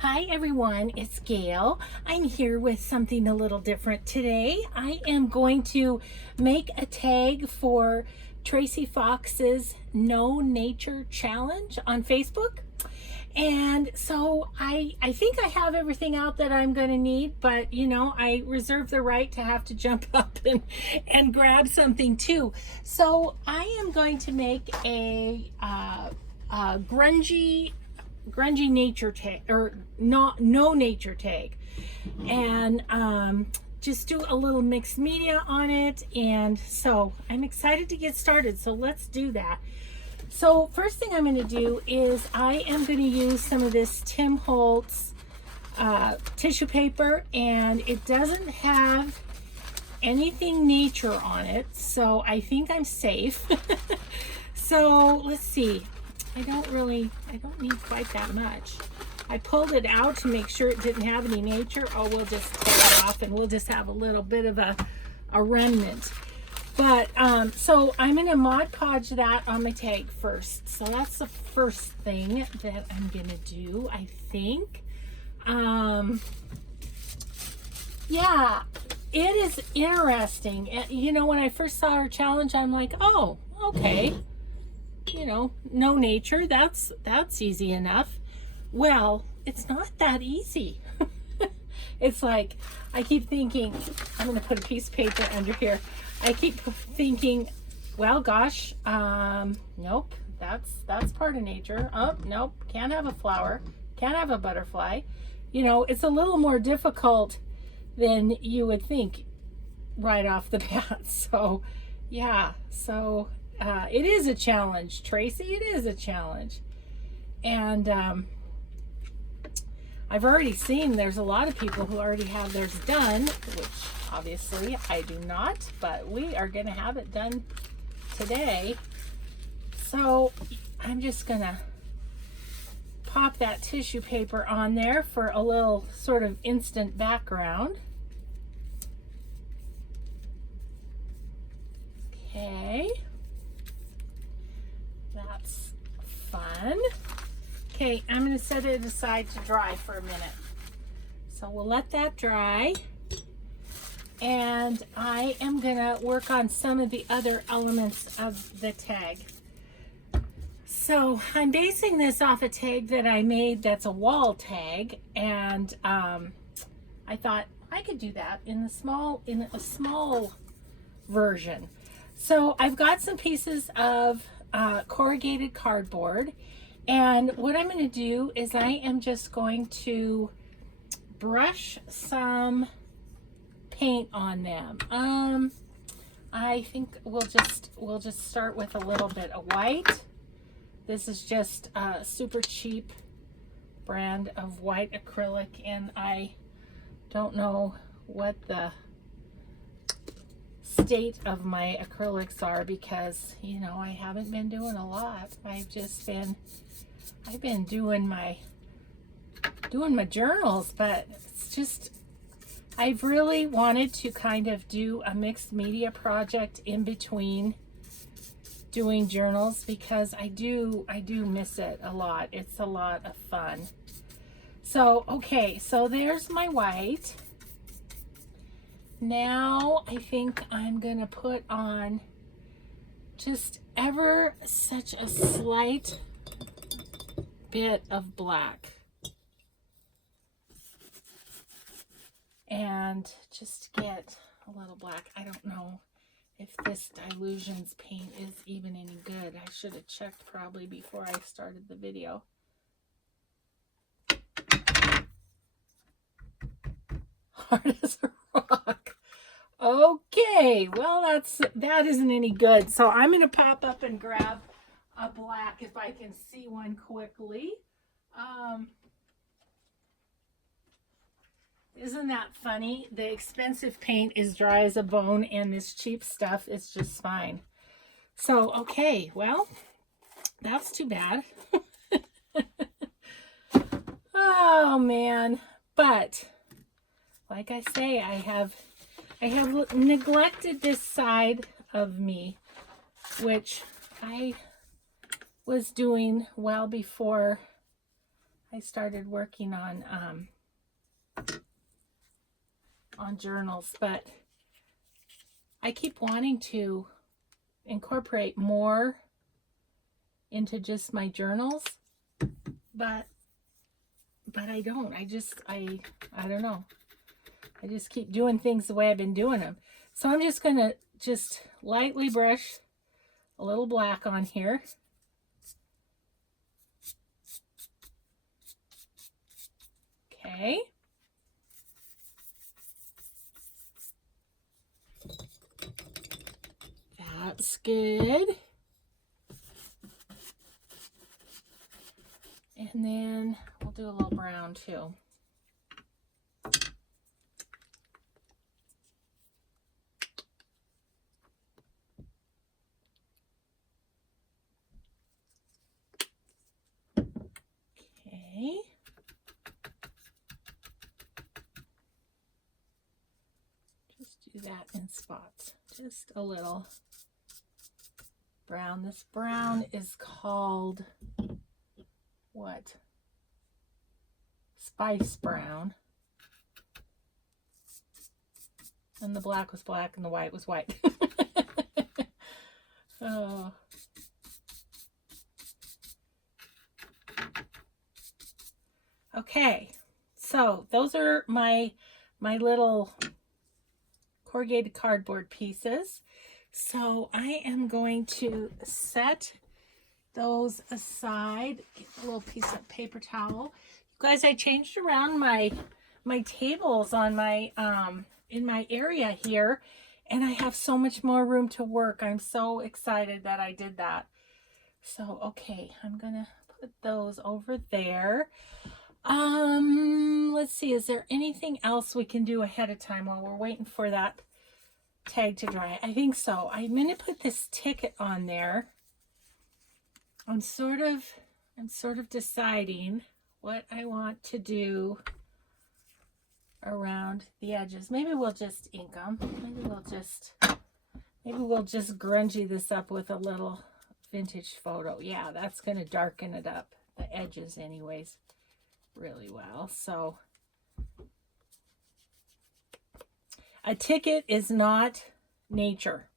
Hi everyone, it's Gail. I'm here with something a little different today. I am going to make a tag for Tracie Fox's No Nature Challenge on Facebook. And so I think I have everything out that I'm going to need, but you know, I reserve the right to have to jump up and grab something too. So I am going to make a grungy nature tag, or no nature tag, and just do a little mixed media on it. And so I'm excited to get started, so let's do that. So first thing I'm going to do is I am going to use some of this Tim Holtz tissue paper, and it doesn't have anything nature on it, so I think I'm safe. So let's see. I don't need quite that much. I pulled it out to make sure it didn't have any nature. Oh, we'll just tear it off and we'll just have a little bit of a remnant. But so I'm going to Mod Podge that on my tag first. So that's the first thing that I'm going to do, I think. Yeah, it is interesting. You know, when I first saw her challenge, I'm like, oh, okay. You know, no nature, that's easy enough. Well, it's not that easy. It's like, I keep thinking, I'm going to put a piece of paper under here. I keep thinking, well, gosh, nope, that's part of nature. Oh, nope, can't have a flower, can't have a butterfly. You know, it's a little more difficult than you would think right off the bat. So, yeah, so it is a challenge, Tracie. It is a challenge. And I've already seen there's a lot of people who already have theirs done, which obviously I do not, but we are going to have it done today. So I'm just going to pop that tissue paper on there for a little sort of instant background. Okay. That's fun. Okay, I'm going to set it aside to dry for a minute. So we'll let that dry. And I am going to work on some of the other elements of the tag. So I'm basing this off a tag that I made that's a wall tag. And I thought I could do that in a small version. So I've got some pieces of corrugated cardboard, and what I'm going to do is I am just going to brush some paint on them. I think we'll just start with a little bit of white. This is just a super cheap brand of white acrylic, and I don't know what the state of my acrylics are because, you know, I haven't been doing a lot. I've been doing my journals, but it's just, I've really wanted to kind of do a mixed media project in between doing journals because I do miss it a lot. It's a lot of fun. So, okay, so there's my white. Now I think I'm going to put on just ever such a slight bit of black. And just get a little black. I don't know if this Dilutions paint is even any good. I should have checked probably before I started the video. Hard as a rock. Okay, well that isn't any good. So I'm going to pop up and grab a black if I can see one quickly. Isn't that funny? The expensive paint is dry as a bone and this cheap stuff is just fine. So, okay, well, that's too bad. Oh man, but like I say, I have neglected this side of me, which I was doing well before I started working on journals, but I keep wanting to incorporate more into just my journals, but I don't. I don't know. I just keep doing things the way I've been doing them. So I'm just gonna just lightly brush a little black on here. Okay. That's good. And then we'll do a little brown too. Okay. Just do that in spots. Just a little brown. This brown is called what? Spice brown. And the black was black and the white was white. Oh. Okay, so those are my little corrugated cardboard pieces. So I am going to set those aside. Get a little piece of paper towel. You guys, I changed around my tables on my in my area here, and I have so much more room to work. I'm so excited that I did that. So okay, I'm gonna put those over there. Let's see, is there anything else we can do ahead of time while we're waiting for that tag to dry? I think so. I'm gonna put this ticket on there. I'm sort of deciding what I want to do around the edges. Maybe we'll just ink them. Maybe we'll just grungy this up with a little vintage photo. Yeah, that's gonna darken it up, the edges anyways, really well. So a ticket is not nature.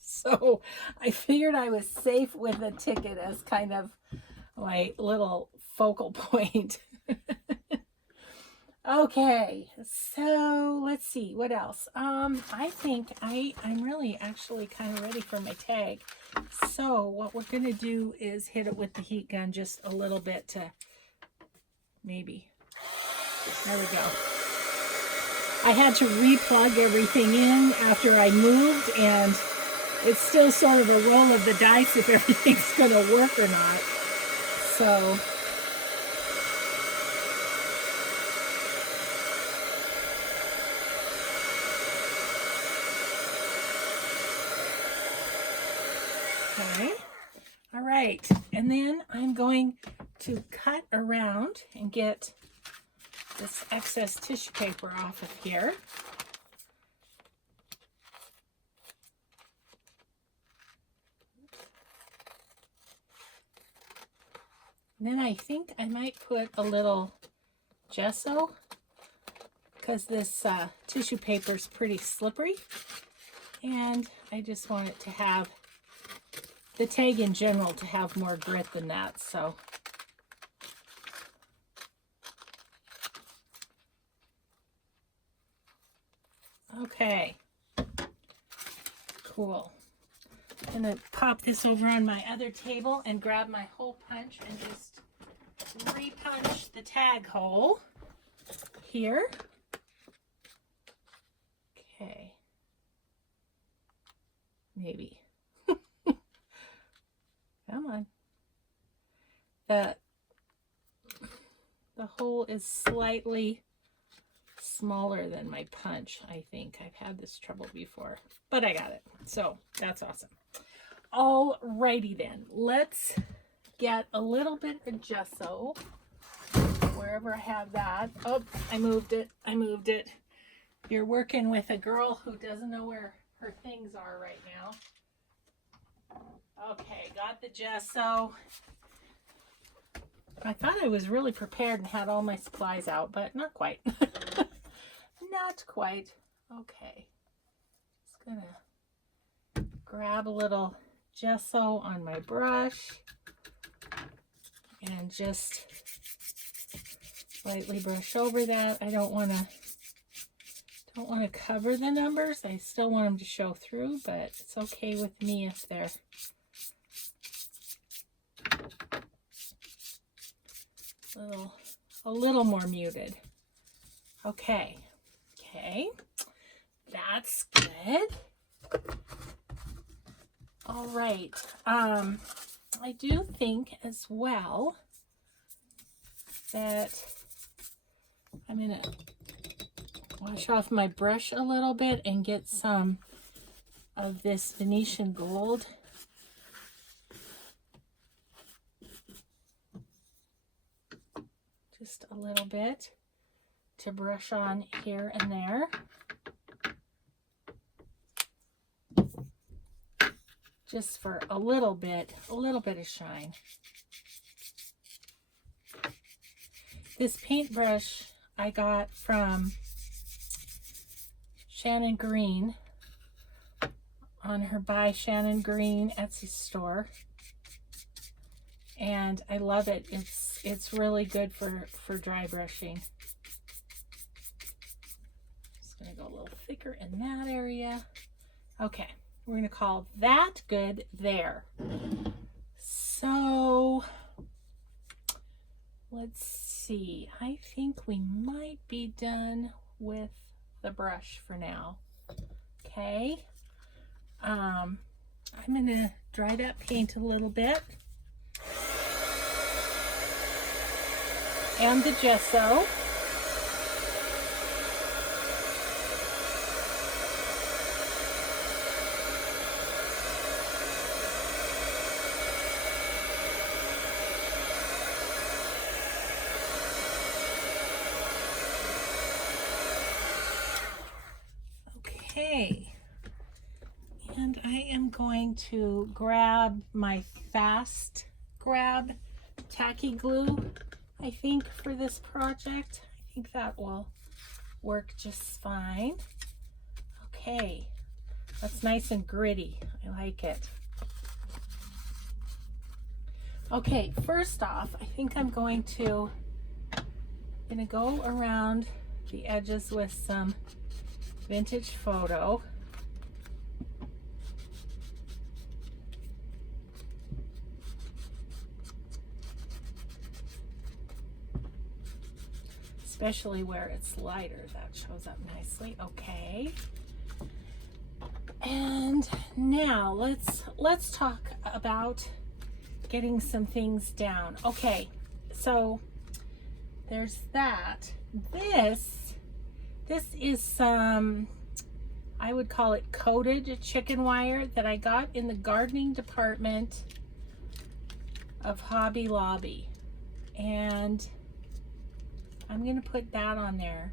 So I figured I was safe with a ticket as kind of my little focal point. Okay, so let's see what else. I think I'm really actually kind of ready for my tag. So what we're gonna do is hit it with the heat gun just a little bit to maybe. There we go. I had to replug everything in after I moved, and it's still sort of a roll of the dice if everything's gonna work or not. So okay. All right, and then I'm going to cut around and get this excess tissue paper off of here. And then I think I might put a little gesso because this tissue paper is pretty slippery, and I just want it to have the tag in general to have more grit than that. So okay, cool. I'm gonna pop this over on my other table and grab my hole punch and just re-punch the tag hole here. Okay, maybe. Come on. The hole is slightly smaller than my punch, I think. I've had this trouble before, but I got it. So that's awesome. Alrighty then. Let's get a little bit of gesso wherever I have that. Oh, I moved it. You're working with a girl who doesn't know where her things are right now. Okay, got the gesso. I thought I was really prepared and had all my supplies out, but not quite. Not quite. Okay. Just gonna grab a little gesso on my brush and just lightly brush over that. I don't want to cover the numbers. I still want them to show through, but it's okay with me if they're a little more muted. Okay. Okay. That's good. All right. I do think as well that I'm going to wash off my brush a little bit and get some of this Venetian gold. Just a little bit to brush on here and there. Just for a little bit of shine. This paintbrush I got from Shannon Green on her By Shannon Green Etsy store, and I love it. It's really good for dry brushing. Just gonna go a little thicker in that area. Okay, we're gonna call that good there. So let's see. I think we might be done with the brush for now. Okay. I'm gonna dry that paint a little bit. And the gesso. Okay. And I am going to grab my Fast Grab tacky glue, I think, for this project. I think that will work just fine. Okay, that's nice and gritty. I like it. Okay, first off, I think I'm going to go around the edges with some vintage photo. Especially where it's lighter, that shows up nicely. Okay. And now let's talk about getting some things down. Okay, so there's that. This is some, I would call it coated chicken wire that I got in the gardening department of Hobby Lobby, and I'm going to put that on there.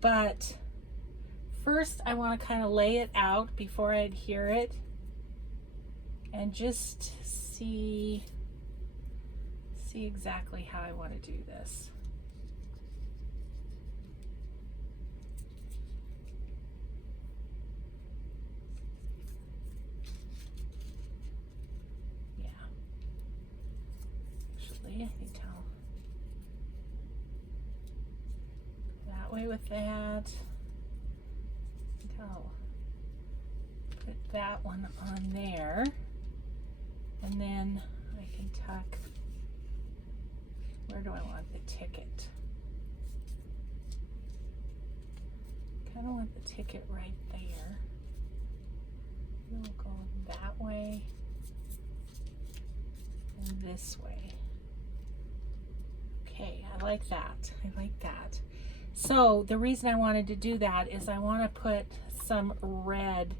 But first I want to kind of lay it out before I adhere it and just see exactly how I want to do this. Yeah. Actually, I think way with that. I'll put that one on there, and then I can tuck, where do I want the ticket? Kind of want the ticket right there. We'll go that way and this way. Okay, I like that. I like that. So the reason I wanted to do that is I want to put some red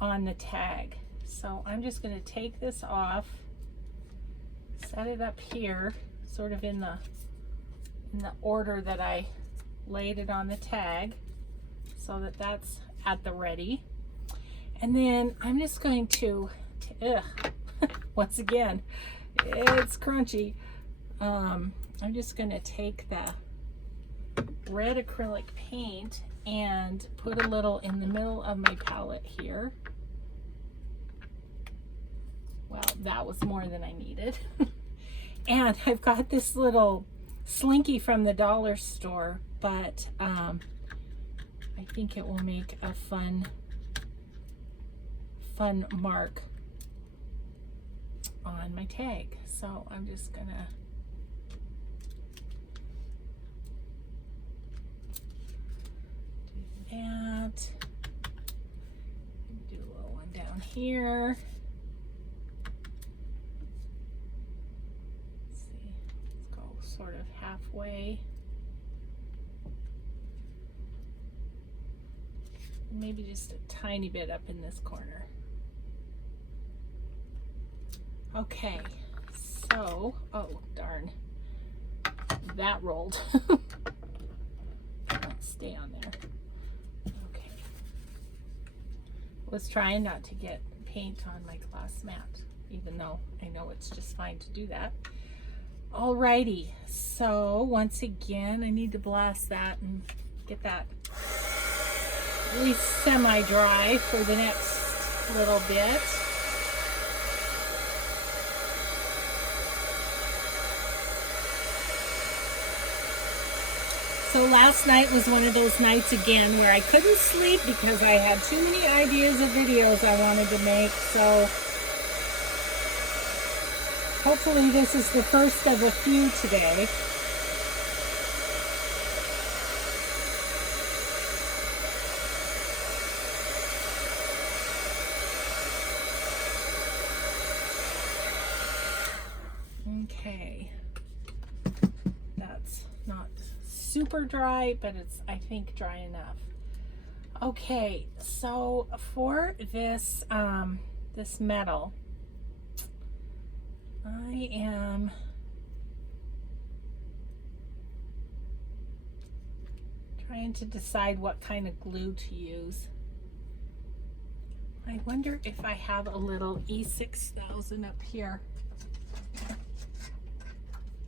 on the tag. So I'm just going to take this off, set it up here, sort of in the order that I laid it on the tag, so that that's at the ready. And then I'm just going to, once again, it's crunchy. I'm just going to take the red acrylic paint and put a little in the middle of my palette here. Well, that was more than I needed. And I've got this little slinky from the dollar store, but I think it will make a fun mark on my tag. So I'm just gonna do that. Do a little one down here. Let's see, let's go sort of halfway. Maybe just a tiny bit up in this corner. Okay, so, oh darn, that rolled. Stay on there. Okay. Was trying not to get paint on my glass mat, even though I know it's just fine to do that. Alrighty, so once again, I need to blast that and get that at least semi-dry for the next little bit. So last night was one of those nights again where I couldn't sleep because I had too many ideas of videos I wanted to make. So hopefully this is the first of a few today. Okay, that's not super dry, but it's, I think, dry enough. Okay, so for this this metal, I am trying to decide what kind of glue to use. I wonder if I have a little E6000 up here.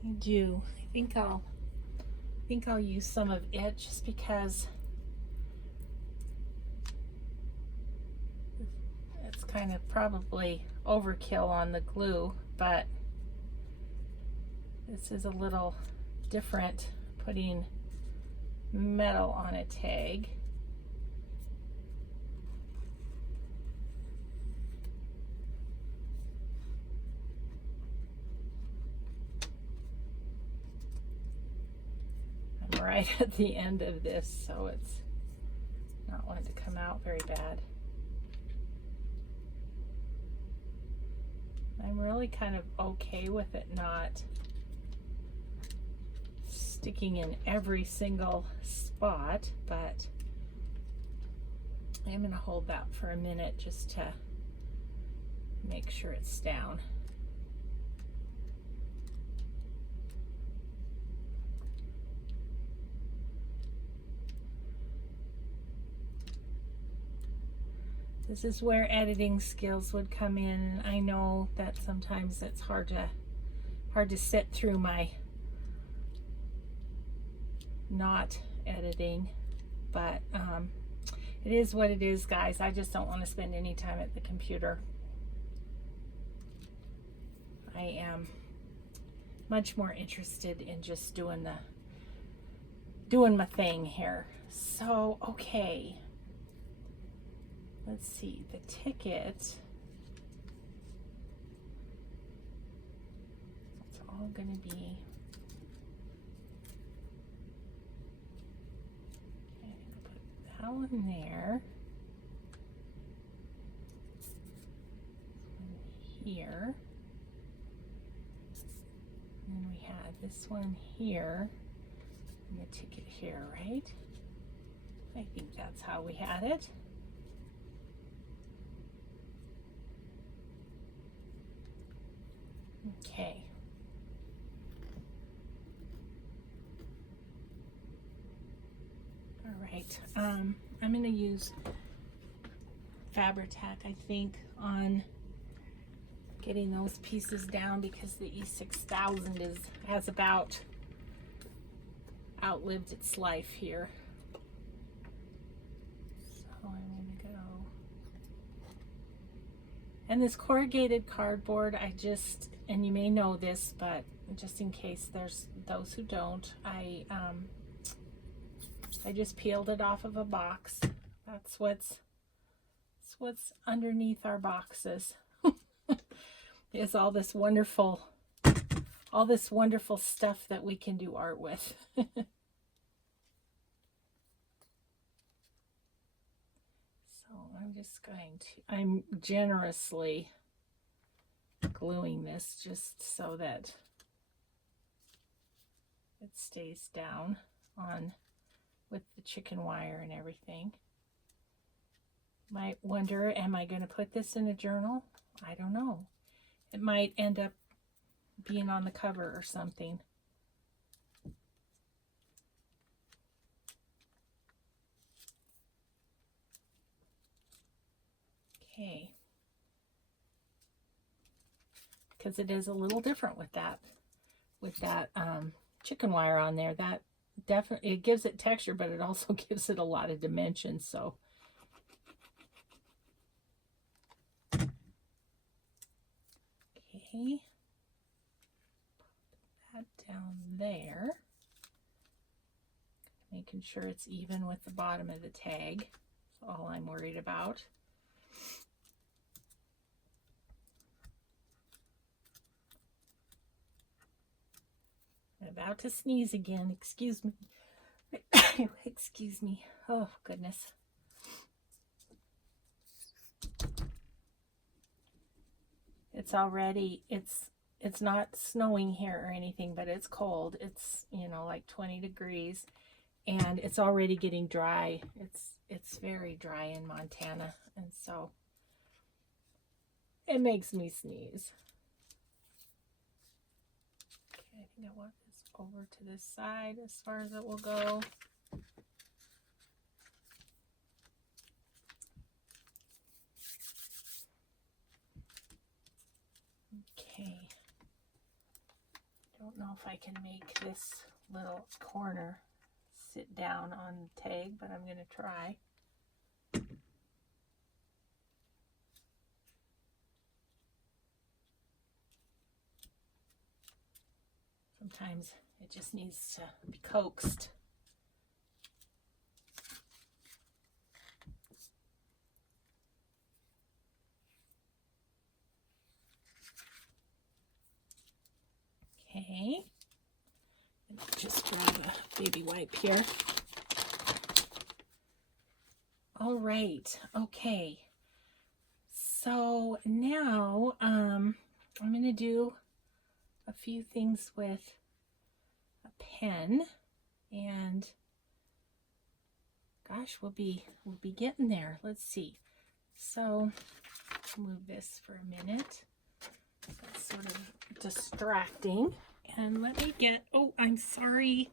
I do. I think I'll use some of it just because it's kind of probably overkill on the glue, but this is a little different, putting metal on a tag. I'm right at the end of this, so it's not wanting to come out very bad. I'm really kind of okay with it not sticking in every single spot, but I'm going to hold that for a minute just to make sure it's down. This is where editing skills would come in. I know that sometimes it's hard to sit through my not editing, but it is what it is, guys. I just don't want to spend any time at the computer. I am much more interested in just doing my thing here. So, okay. Let's see, the ticket, it's all going to be, okay, I'm going to put that one there, one here, and then we had this one here, and the ticket here, right? I think that's how we had it. Okay. All right. I'm going to use Fabri-Tac, I think, on getting those pieces down because the E6000 has about outlived its life here. So I'm going to go. And this corrugated cardboard, and you may know this, but just in case there's those who don't, I just peeled it off of a box. That's what's underneath our boxes. Is all this wonderful stuff that we can do art with. I'm generously gluing this just so that it stays down on with the chicken wire and everything. Might wonder, am I going to put this in a journal? I don't know. It might end up being on the cover or something. Okay. Because it is a little different with that chicken wire on there. That definitely, it gives it texture, but it also gives it a lot of dimension. So okay, put that down there, making sure it's even with the bottom of the tag. That's all I'm worried about. I'm about to sneeze again. Excuse me. Excuse me. Oh, goodness. It's already, it's not snowing here or anything, but it's cold. It's, you know, like 20 degrees, and it's already getting dry. It's very dry in Montana, and so it makes me sneeze. Okay, I think I want this over to this side as far as it will go. Okay. Don't know if I can make this little corner sit down on the tag, but I'm going to try. Sometimes it just needs to be coaxed. Okay, and just grab a baby wipe here. All right, okay. So now I'm going to do a few things with a pen, and gosh, we'll be getting there. Let's see. So move this for a minute. That's sort of distracting. And let me get, oh, I'm sorry.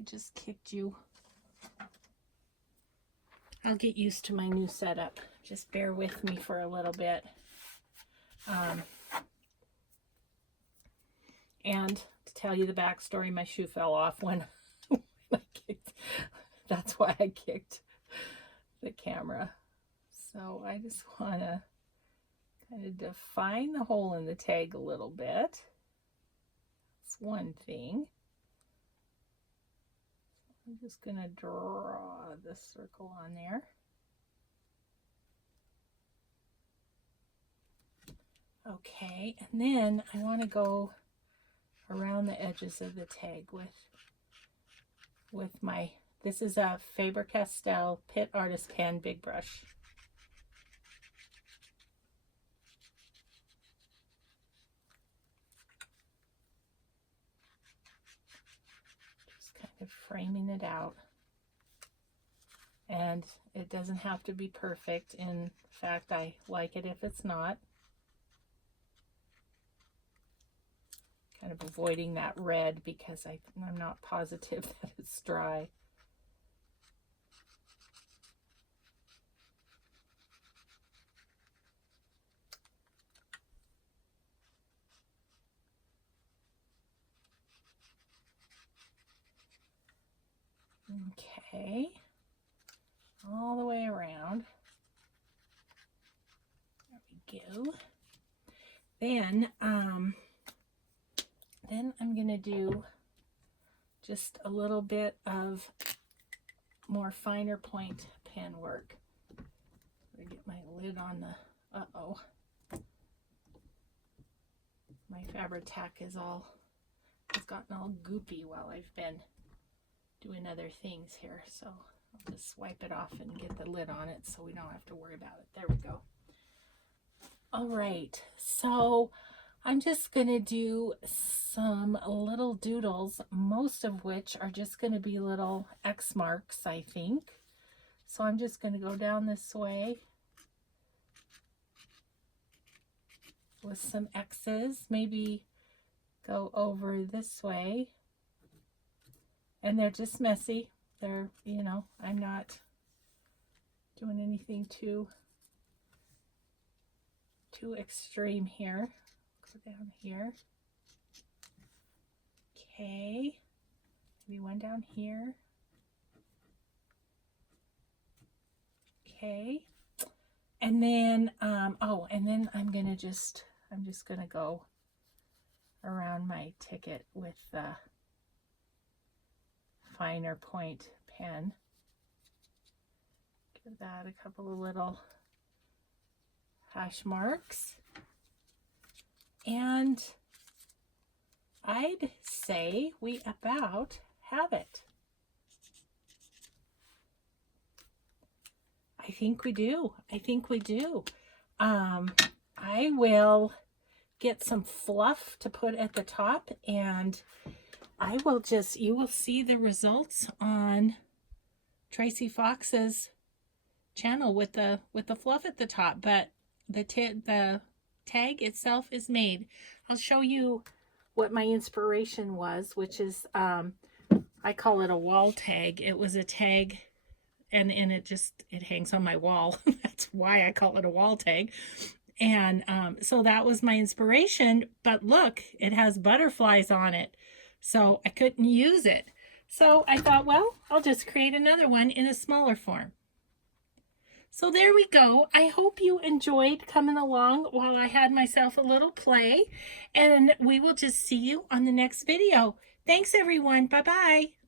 I just kicked you. I'll get used to my new setup. Just bear with me for a little bit. And to tell you the backstory, my shoe fell off when I kicked. That's why I kicked the camera. So I just want to kind of define the hole in the tag a little bit. That's one thing. I'm just going to draw the circle on there. Okay, and then I want to go around the edges of the tag with my, this is a Faber-Castell Pitt Artist Pen Big Brush. Just kind of framing it out. And it doesn't have to be perfect. In fact, I like it if it's not. Kind of avoiding that red because I'm not positive that it's dry. Okay, all the way around. There we go. Then I'm gonna do just a little bit of more finer point pen work. I get my lid on the, my Fabri-Tac has gotten all goopy while I've been doing other things here. So I'll just wipe it off and get the lid on it so we don't have to worry about it. There we go. All right, so I'm just gonna do some little doodles, most of which are just gonna be little X marks, I think. So I'm just gonna go down this way with some X's, maybe go over this way. And they're just messy. They're, you know, I'm not doing anything too extreme here. Go down here. Okay. Maybe one down here. Okay. And then, and then I'm just gonna go around my ticket with the finer point pen. Give that a couple of little hash marks. And I'd say we about have it. I think we do. I think we do. I will get some fluff to put at the top, and I will you will see the results on Tracie Fox's channel with the fluff at the top, but the tag itself is made. I'll show you what my inspiration was, which is I call it a wall tag. It was a tag, and it hangs on my wall. That's why I call it a wall tag. And so that was my inspiration, but look, it has butterflies on it, so I couldn't use it. So I thought, well, I'll just create another one in a smaller form. So there we go. I hope you enjoyed coming along while I had myself a little play, and we will just see you on the next video. Thanks, everyone. Bye-bye.